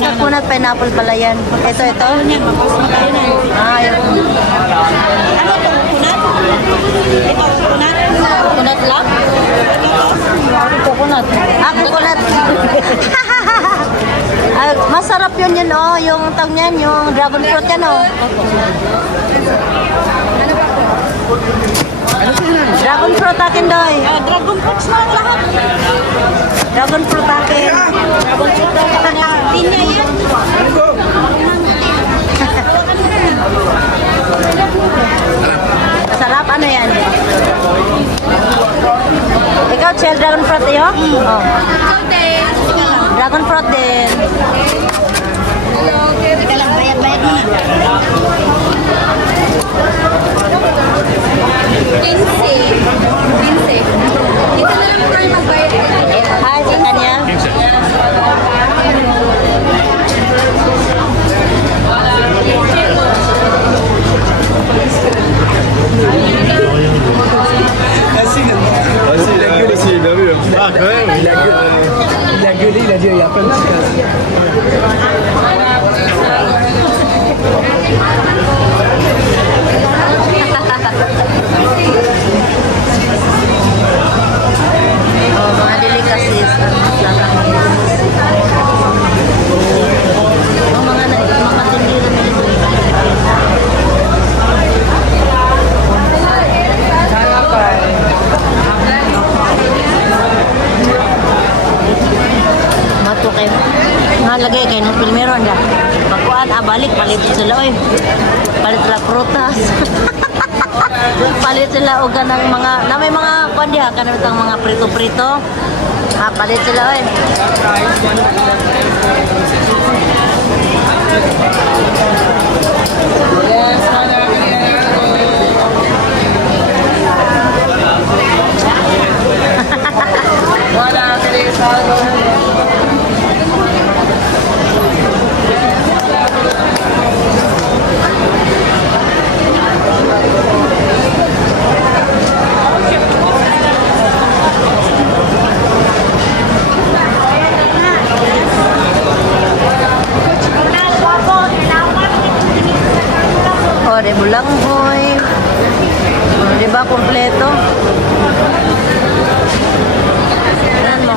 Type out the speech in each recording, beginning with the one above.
coconut pineapple pala yan. Ito. Yan, mapasok tayo na. Yun. Ano ito? Coconut? Ito, coconut? Coconut lang? Coconut. Coconut. Masarap yun yung tawag niyan, yung dragon fruit yan Dragon fruit akin doy. Dragon fruits na lahat. Dragon fruit akin. Dragon fruit daw ka na. Tinya yan. Masarap, ano yan? Ikaw, Chel, dragon fruit iyo? Oh. Dragon fruit din. Teka lang, bayad mo. 15. Dito na lang tayo magbayad. Ay, sa kanya? Il a gueulé aussi, il a vu. Ah, quand même, il a gueulé, il a dit il y a plein de choses. Mga delicacies. Mga tindiran nila. Matukay. Nalagay kayo ng primero na. Magkuhan, balik. Palit sila, oy. Palit sila prutas. Palit sila o ganang mga, na may mga kuhan diha, kanang mga prito-prito. Palit sila, oy. De bulanghoy. Di ba kompleto? Ayan mo.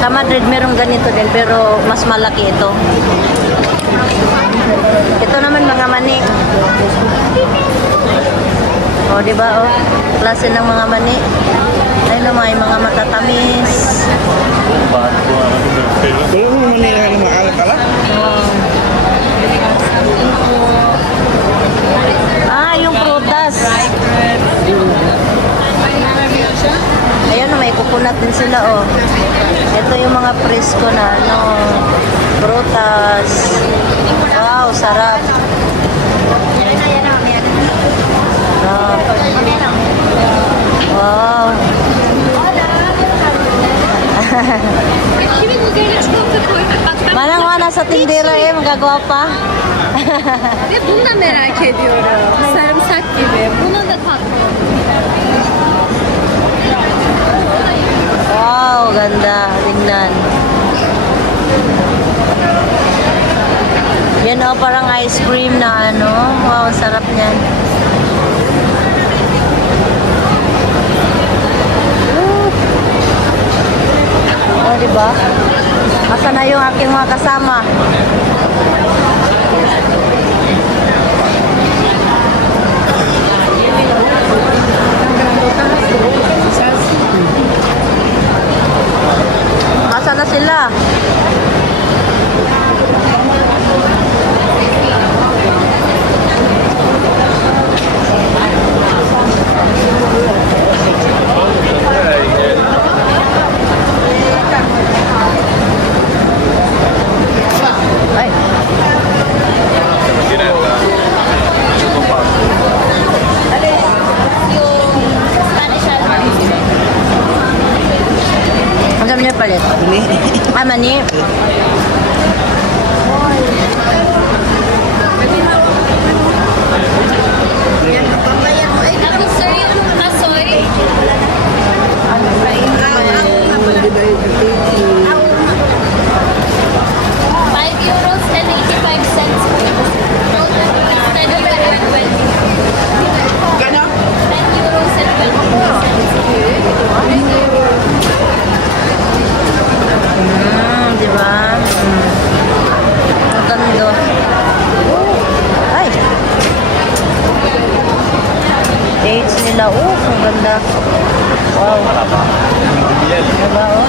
Sa Madrid meron ganito din pero mas malaki ito. Ito naman mga mani. Di ba klase ng mga mani. Ayun may mga matatamis. Pero mo Manila ka na maalat-alat? Yung prutas. Ayan, may coconut din sila, Ito yung mga presko na, prutas. Wow, sarap. Wow. Manang-mana sa tindera magagawa pa. Ve bunu da merak ediyorum. Sarımsak gibi. Bunu da tatlı. Wow, ganda. Tingnan. Yan parang ice cream na Wow, sarap niyan. Diba? Asa na yung aking mga kasama? Asa na sila? palit. Ini. Mani. ganda. Wow. Diba, oh?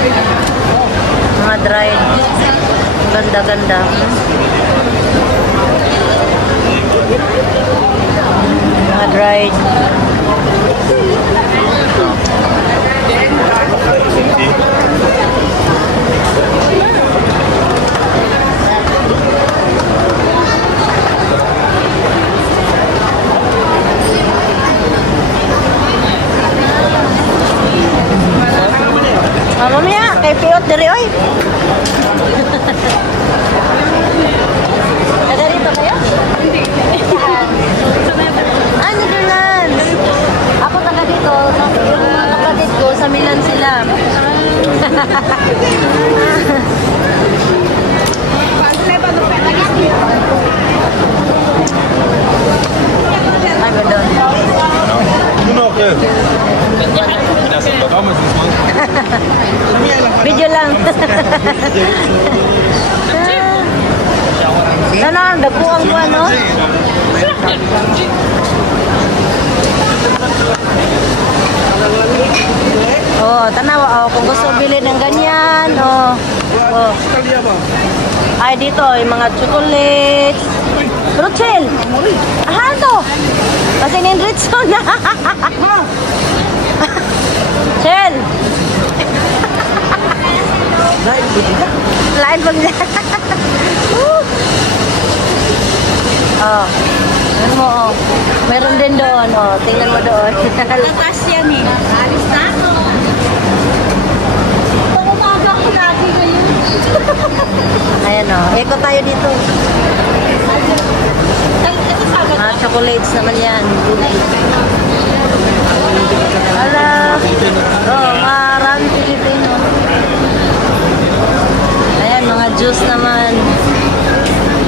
Mga dried. Ganda-ganda. Mga dried. Mamaya, kay Piot diri oy. Taga rito kayo? Hindi. Ano doon? Ako taga dito. Yung mga kapatid ko sa Milan sila. Ay, ganda. Video lang. Tanang, dagkuang ko ano? Oh, tanawa oh, kung gusto bilhin ng ganyan, oh. Oh. Ay dito, yung mga chocolates. Rochel. Ah, to. Kasi ninritso na. Chel. Lain pag Oh. Ano mo, oh. Meron din doon, oh. Tingnan mo doon. Lakas yan eh. Alis na ako. Pag-umaga ko lagi ngayon. Ayan, oh. Ikot tayo dito. Mga chocolates naman yan. Ala. Oh, marami Pilipino. Ayan, mga juice naman.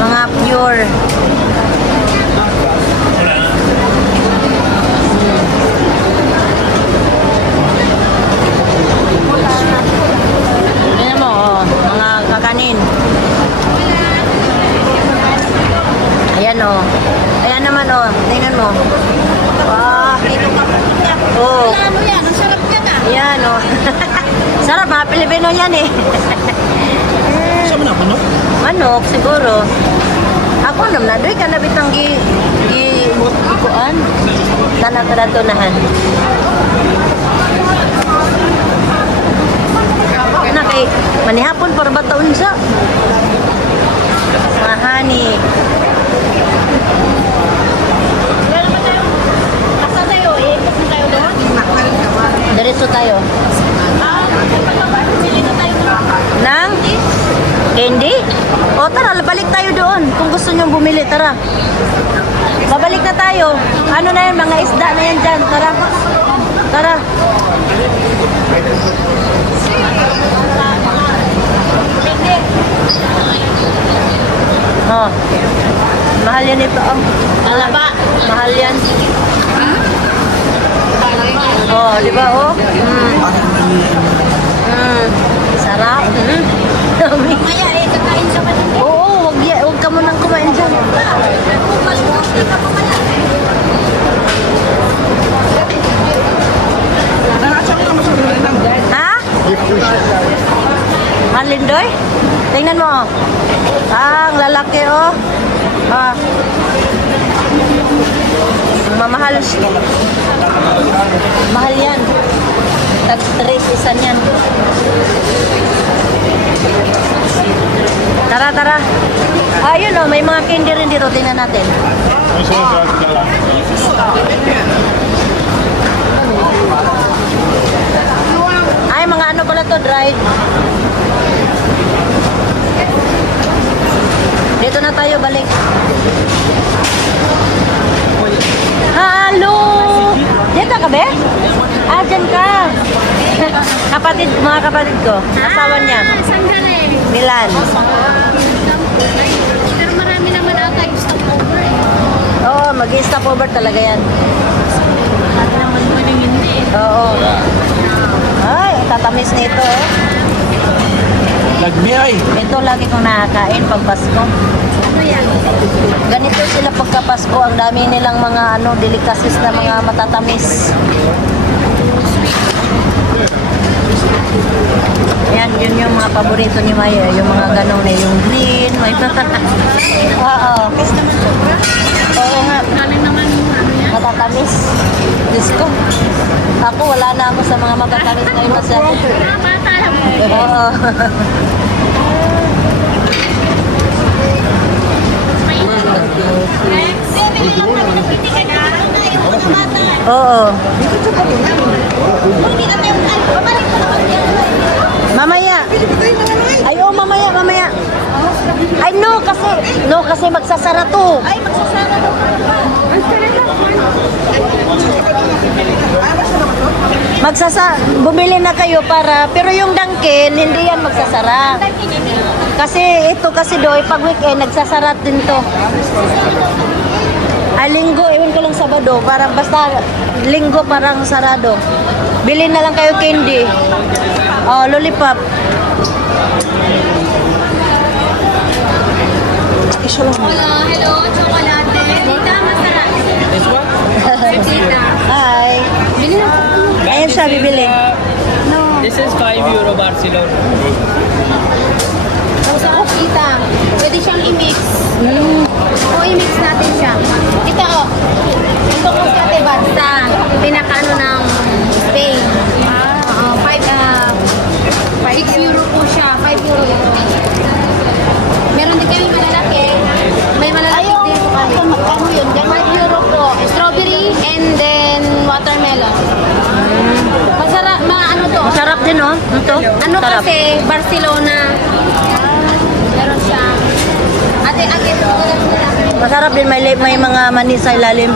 Mga pure. Ayan mo, oh, mga kakanin. Ayan, oh. Ayan naman, oh. Tingnan mo. Wow. Oh. Ano yan? Ang sarap yan ah. Ayan, oh. Sarap, mga Pilipino yan eh. Saan mo na, manok? Manok, siguro. Ako naman na, doy ka na bitang ikuan. Tanag-tanatunahan. Na kay, manihapon para ba taon siya? Mga honey. Asa tayo eh? Kasi tayo doon? Diretso tayo. Pili na tayo doon. Nang? Candy? O tara, balik tayo doon. Kung gusto nyo bumili, tara. Babalik na tayo. Ano na yan, mga isda na yan dyan. Tara. Tara. Oh. Mahal yan ito. Oh. Alaba. Mahal yan. Oh, di ba oh? Sarap. Dami. Maya eh, kakain ka pa din. Oo, wag ka munang kumain dyan. Hindi ka pa pala. Ha? Malindoy? Tingnan mo. Ah, ang lalaki oh. Ah. Mamahal. Mahal yan. Tag-3 isa niyan. Tara, tara. Ayun oh, may mga candy rin dito. Tingnan natin. Ay, mga ano pala to, dried. Dito na tayo, balik. Halo! Dito ka, be? Ah, dyan ka. Kapatid, mga kapatid ko. Asawa niya. Saan ka na eh? Milan. Pero marami naman ata yung stopover eh. Oo, mag-stop over talaga yan. Dati naman pwedeng hindi eh. Oo. Ay, ang tatamis nito. Oh. Lagmi ay. Ito lagi kong nakakain pag Pasko. Ano yan? Ganito sila pagka Pasko. Ang dami nilang mga delicacies na mga matatamis. Yan, yun yung mga paborito ni Maya. Yung mga ganong na yung green. May Oo. Oo nga. Galing naman yung ano yan. Matatamis. Diyos ko. Ako, wala na ako sa mga matatamis na yung masyado. Bata lang. Oo. Oo. Mamaya. Ay, oh, mamaya. Ay, no, kasi magsasara to. Ay, magsasara daw. Bumili na kayo pero yung Dunkin, hindi yan magsasara. Kasi ito kasi pag weekend, nagsasara din to. Ay, linggo, ewan ko lang Sabado, parang basta linggo parang sarado. Bilhin na lang kayo candy. Oh, lollipop. Hello, chocolate. Tita, masarap. This one? Tita. Hi. Bili na. Ayan siya, bibili. This is 5 euro Barcelona. Masarap, tita. Pwede siyang i-mix. O, i-mix natin siya. Ito, ito po si Ate Badsa. Pinakaano ng Spain. 6 euro po siya. 5 euro ito. Meron din kami malalaki. May malalaki din po kami. Ano yun? 5 euro po. Strawberry and then watermelon. Masarap, ano to? Masarap din, oh. Ito. Ano Sarap. kasi, Barcelona. Meron siya. Ate, Masarap din, may mga mani sa ilalim.